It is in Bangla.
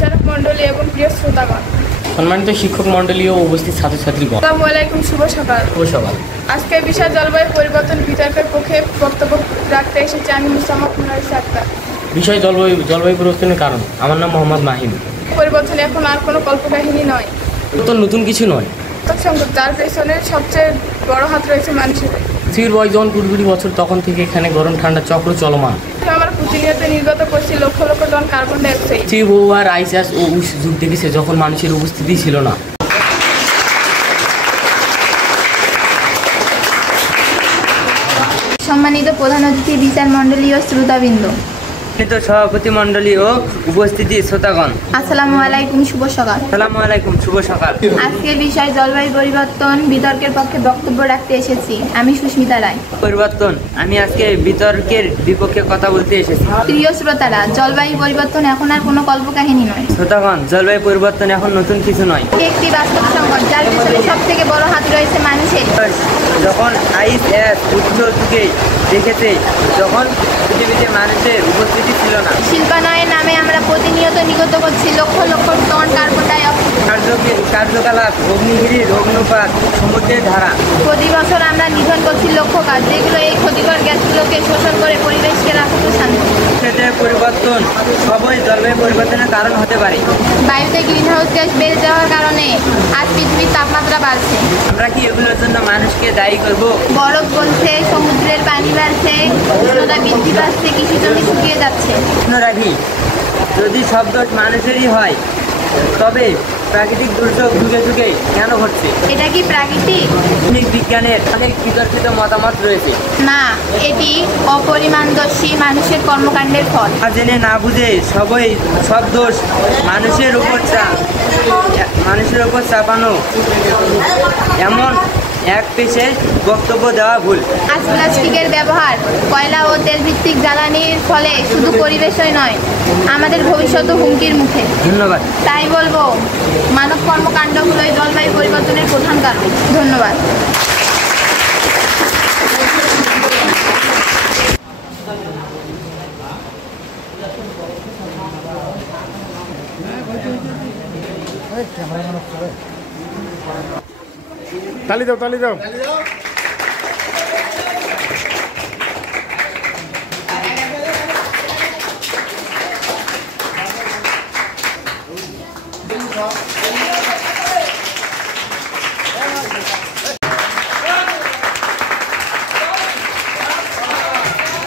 বিচারক মণ্ডলী এবং প্রিয় শ্রোতাগণ, সম্মানিত শিক্ষক মণ্ডলী ও উপস্থিত ছাত্রছাত্রীগণ, আসসালামু আলাইকুম। শুভ সকাল। আজকে বিষয় জলবায়ু পরিবর্তন বিতর্কের পক্ষে বক্তব্য রাখতে এসেছি আমি মুসাম্মদ মুনারিসা আক্তার। বিষয় জলবায়ু পরিবর্তনের কারণ। আমার নাম মোহাম্মদ মাহিম। পরিবর্তন এখন আর কোনো কল্পকাহিনী নয়, তো নতুন কিছু নয়। সংকট, যার পেছনে সবচেয়ে বড় হাত রয়েছে মানুষের। পৃথিবীর বয়স যখন 20 বছর, তখন থেকে এখানে গরম ঠান্ডা চক্র চলমান। আমরা প্রতিনিয়ত নির্গত করছি lakh lakh ton carbon dioxide. পৃথিবী বহুবার আইস ও উষ যুগ দেখেছে, যখন মানুষের উপস্থিতি ছিল না। সম্মানিত প্রধান অতিথি, বিচার মণ্ডলী ও শ্রোতাবৃন্দ, সভাপতি মণ্ডলী ও উপস্থিতি শ্রোতাগণ, আসসালামু আলাইকুম। শুভ সকাল। আসসালামু আলাইকুম। শুভ সকাল। আজকের বিষয় জলবায়ু পরিবর্তন বিতর্কের পক্ষে বক্তব্য রাখতে এসেছি আমি সুস্মিতা রায়। পরিবর্তন, আমি আজকে বিতর্কের বিপক্ষে কথা বলতে এসেছি। প্রিয় শ্রোতারা, জলবায়ু পরিবর্তন এখন আর কোনো কল্পকাহিনী নয়। শ্রোতাগণ, জলবায়ু পরিবর্তন এখন নতুন কিছু নয়, একটি বাস্তব সংকট, যার পিছনে সব থেকে বড় হাত রয়েছে মানুষের। যখন আইস উচ্চ যুগে দেখেছে, যখন পৃথিবীতে মানুষের উপস্থিতি ছিল না। শিল্পায়নের নামে আমরা প্রতিনিয়ত নিগত করছি lakh lakh ton carbon dioxide. কার্যকলাপ, অগ্নিগিরি, অগ্নুপাত, সমুদ্রের ধারা। প্রতি বছর আমরা নিধন করছি লক্ষ গাছ, যেগুলো এই ক্ষতিকর গ্যাসগুলোকে শোষণ করে পরিবেশকে রাখতে শান্ত। ক্ষেত্রে পরিবর্তন সবই জলবায়ু পরিবর্তনের কারণ হতে পারে। বায়ুতে গ্রিনহাউস গ্যাস বেড়ে যাওয়ার কারণে আজ পৃথিবীর তাপমাত্রা বাড়ছে। আমরা কি এগুলোর জন্য মানুষকে দায়ী করব? বরফ গলছে, সমুদ্রের পানি বাড়ছে, উষ্ণতা বৃদ্ধি পাচ্ছে, কৃষি জমি শুকিয়ে যাচ্ছে। রাখি, যদি সব দোষ মানুষেরই হয়, তবে প্রাকৃতিক দুর্যোগ যুগে যুগে কেন ঘটছে? এটা কি প্রাকৃতিক? বিজ্ঞানের অনেক বিতর্কিত মতামত রয়েছে। না, এটি অপরিমাণদর্শী মানুষের কর্মকাণ্ডের ফল। জেনে না বুঝে সব দোষ মানুষের উপর চাপানো, এমন এক পেশে বক্তব্য দেওয়া ভুল। আজ প্লাস্টিকের ব্যবহার, কয়লা ও তেলভিত্তিক জ্বালানির ফলে শুধু পরিবেশই নয়, আমাদের ভবিষ্যৎও হুমকির মুখে। ধন্যবাদ। তাই বলবো, মানব কর্মকাণ্ডগুলোই জলবায়ু পরিবর্তনের প্রধান কারণ। ধন্যবাদ। তালি দাও